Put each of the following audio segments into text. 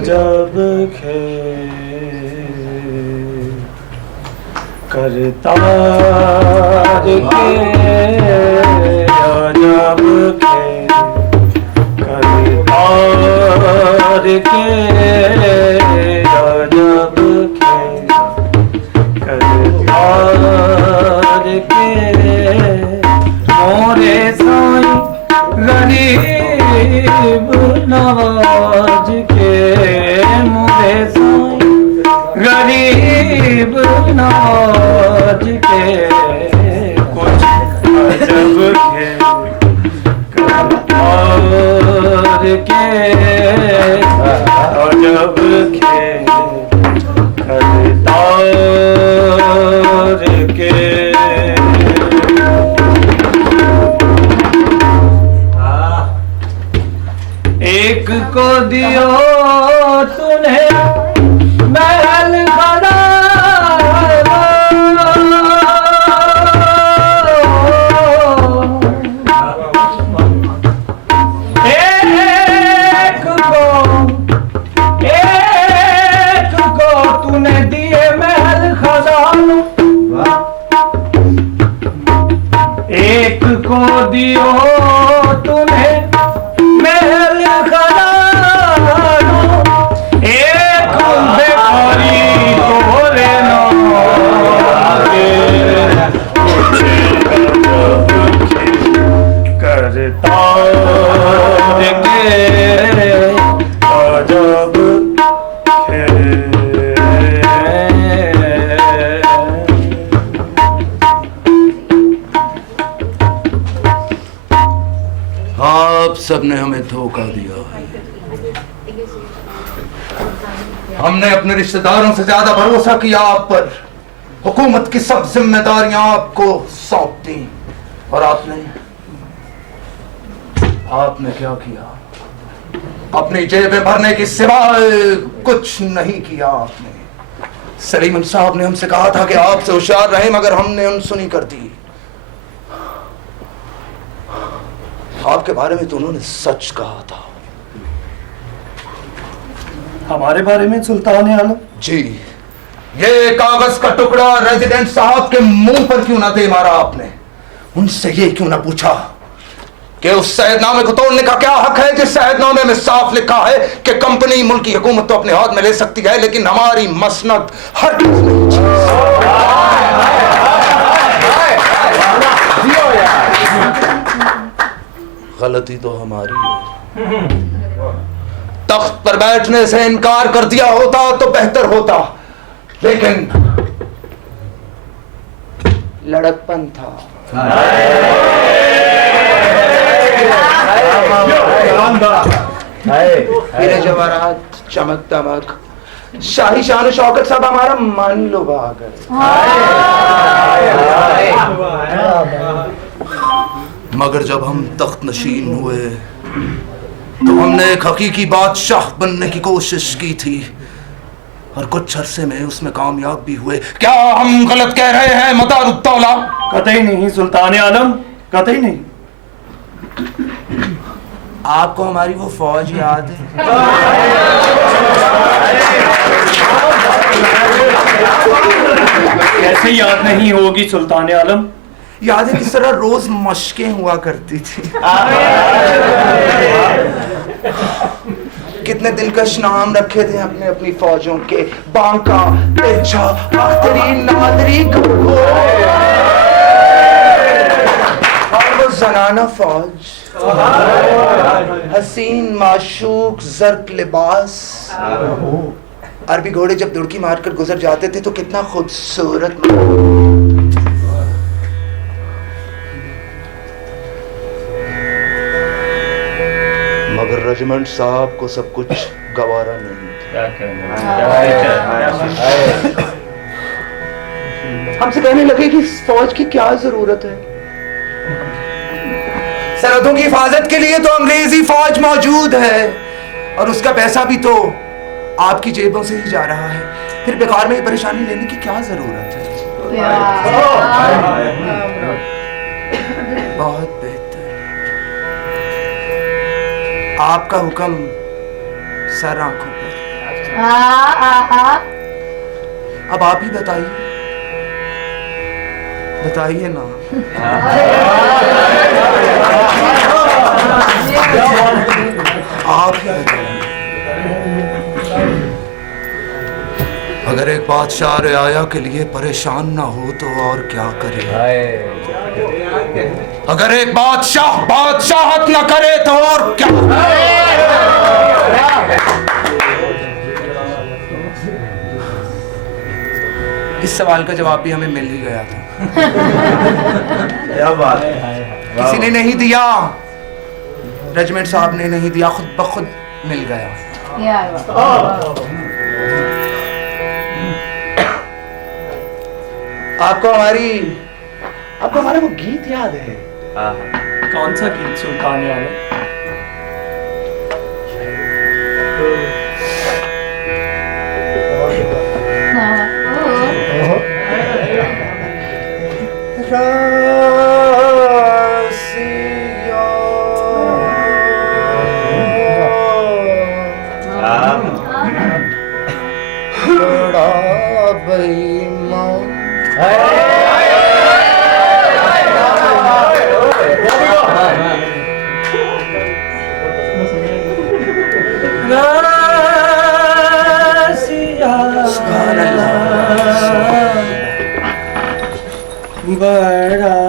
जब खेल करतार के जब खेल करतार के जब खेल करतार के मोरे साईं गरीब नवाज के मोरे साईं गरीब नवाज के कुछ अजब खेल करतार के अजब खेल करतार के। एक को दियो तूने महल खाना, एक को तूने दिए महल खजाना, एक को दियो तूने महल खजाना, एक बेकारी तोरे नागे करतार के अजब खेल। आप सबने हमें धोखा दिया है। हमने अपने रिश्तेदारों से ज्यादा भरोसा किया आप पर, हुकूमत की सब जिम्मेदारियां आपको सौंप दी, और आपने क्या किया? अपनी जेबें भरने की सिवाय कुछ नहीं किया आपने। सलीम साहब ने हमसे कहा था कि आपसे होशियार रहे, मगर हमने अनसुनी कर दी। आपके बारे में तो उन्होंने सच कहा था। हमारे बारे में सुल्तान आलम? जी, ये कागज का टुकड़ा रेजिडेंट साहब के मुंह पर क्यों ना दे मारा आपने? उनसे ये क्यों ना पूछा कि उस शहदनामे को तोड़ने का क्या हक है, जिस शहदनामे में साफ लिखा है कि कंपनी मुल्क की हुकूमत तो अपने हाथ में ले सकती है, लेकिन हमारी मसनद हर गलती तो हमारी है। तख्त पर बैठने से इनकार कर दिया होता तो बेहतर होता, लेकिन लड़कपन था। मेरे जवाहरात चमक दमक शाही शान शौकत सब हमारा मन लुभा गए। मगर जब हम तख्त नशीन हुए तो हमने एक हकीकी बादशाह बनने की कोशिश की थी, और कुछ अरसे में उसमें कामयाब भी हुए। क्या हम गलत कह रहे हैं मदारुद्दौला? कतई नहीं सुल्तान आलम, कतई नहीं। आपको हमारी वो फौज याद है? कैसे याद नहीं होगी सुल्तान आलम? याद है किस तरह रोज मशकें हुआ करती थी। कितने दिलकश नाम रखे थे अपने अपनी फौजों के, बांका, तिरछा, अख्तरी, नादरी, और वो जनाना फौज, हसीन माशूक जर्क लिबास। अरबी घोड़े जब दुड़की मारकर गुजर जाते थे तो कितना खूबसूरत। मगर रेजिमेंट साहब को सब कुछ गवारा नहीं। हमसे कहने लगे कि इस फौज की क्या जरूरत है, सरहदों की हिफाजत के लिए तो अंग्रेजी फौज मौजूद है, और उसका पैसा भी तो आपकी जेबों से ही जा रहा है, फिर बेकार में ये परेशानी लेने की क्या जरूरत है? बहुत बेहतर, आपका हुक्म सर आंखों पर। अब आप ही बताइए, बताइए ना। आप ही बताइए। अगर एक बादशाह रियाया के लिए परेशान ना हो तो और क्या करे। अगर एक बादशाह बादशाहत ना करे तो और क्या। इस सवाल का जवाब भी हमें मिल ही गया था। क्या बात है। किसी ने नहीं दिया, रेजिमेंट साहब ने नहीं दिया, खुद ब खुद मिल गया। आपको हमारा वो गीत याद है? कौन सा गीत सुल्तान आलम? बड़ा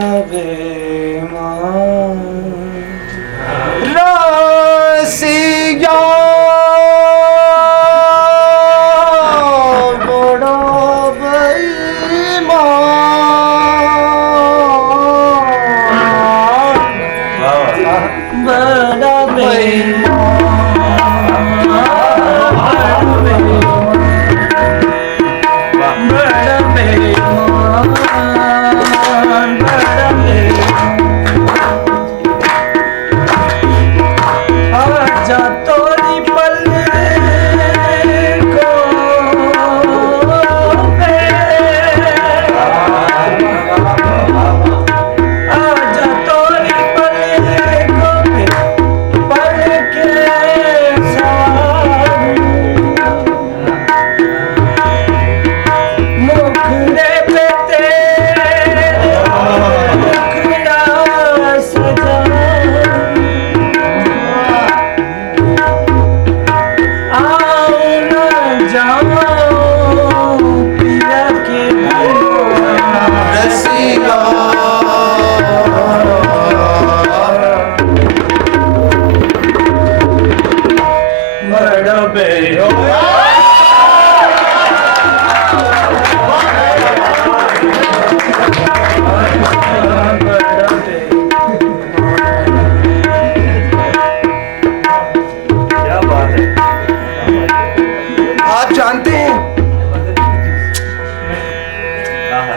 बेईमान रसिया बड़ा बेईमान, बड़ा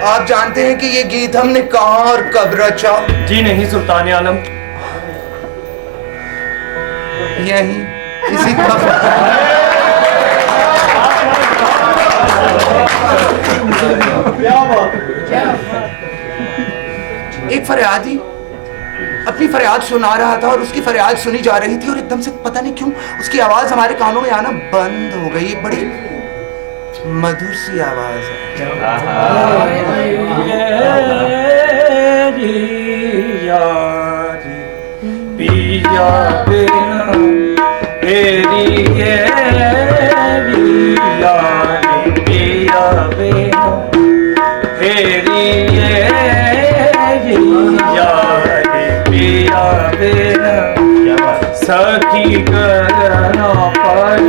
आप जानते हैं कि ये गीत हमने कहाँ और कब रचा? जी नहीं सुल्तान आलम, यही इसी कब। एक फरियादी अपनी फरियाद सुना रहा था और उसकी फरियाद सुनी जा रही थी और एकदम से पता नहीं क्यों उसकी आवाज हमारे कानों में आना बंद हो गई। एक बड़ी मधुर सी आवाज है। पिया बिना तेरी पिया बिना तेरी पिया बिना सखी करना पर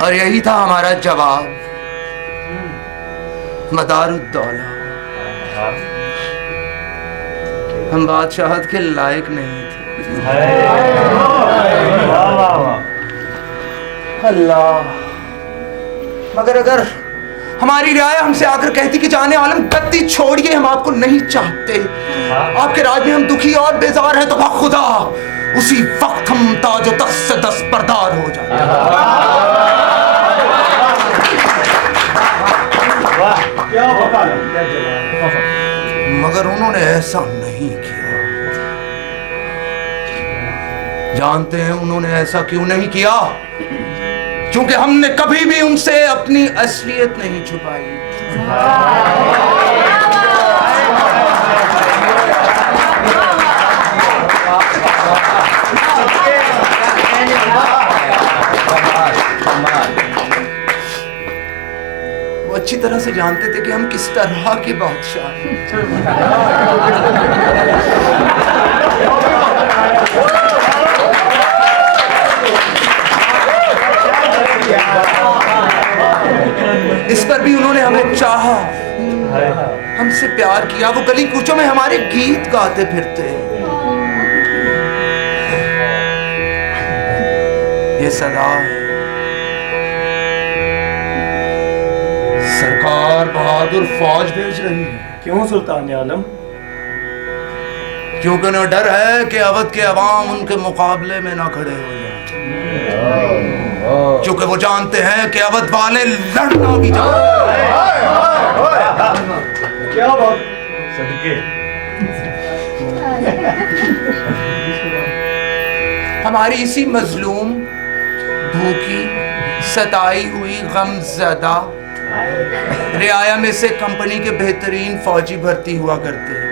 और यही था हमारा जवाब। मदारुद्दौला, हम बादशाहत के लायक नहीं थे। अल्लाह, मगर अगर हमारी रियाया हमसे आकर कहती कि जाने आलम गद्दी छोड़िए, हम आपको नहीं चाहते, आपके राज में हम दुखी और बेजार हैं। तो खुदा उसी वक्त हम ताजो 10 से 10 बरदार हो जाए। मगर उन्होंने ऐसा नहीं किया। जानते हैं उन्होंने ऐसा क्यों नहीं किया? क्योंकि हमने कभी भी उनसे अपनी असलियत नहीं छुपाई। वो अच्छी तरह से जानते थे कि हम किस तरह के बादशाह हैं। इस पर भी उन्होंने हमें चाहा, हमसे प्यार किया। वो गली कूचों में हमारे गीत गाते फिरते। ये सदा है। सरकार बहादुर फौज भेज रही है। क्यों सुल्तान आलम? क्योंकि उन्हें डर है कि अवध के अवाम उनके मुकाबले में ना खड़े हो जाए। क्योंकि वो जानते हैं कि अवध वाले लड़ना भी जानते हैं। क्या बात? सदके हमारी इसी मजलूम, भूखी, सताई हुई, गमज़दा रियाया में से कंपनी के बेहतरीन फौजी भर्ती हुआ करते हैं।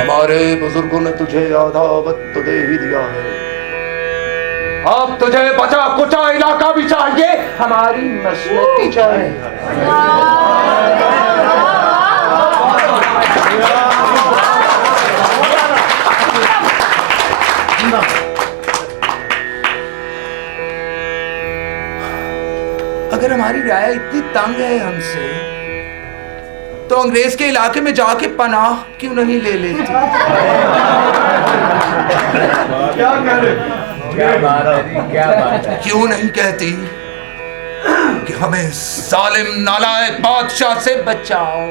हमारे बुजुर्गों ने तुझे आधा वक्त तो दे ही दिया है। अब तुझे बचा कुचा इलाका भी चाहिए, हमारी मसलती चाहिए। अगर हमारी राय इतनी तंग है हमसे, तो अंग्रेज के इलाके में जाके पनाह क्यों नहीं ले लेती? क्या कह रहे? क्या बात है? क्या बात है? क्यों नहीं कहती कि हमें जालिम नालायक बादशाह से बचाओ?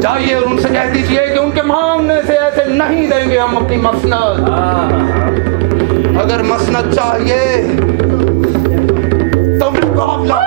जाइए और उनसे कह दीजिए कि उनके मांगने से ऐसे नहीं देंगे हम अपनी मसनद। अगर मसनद चाहिए तो मुकाबला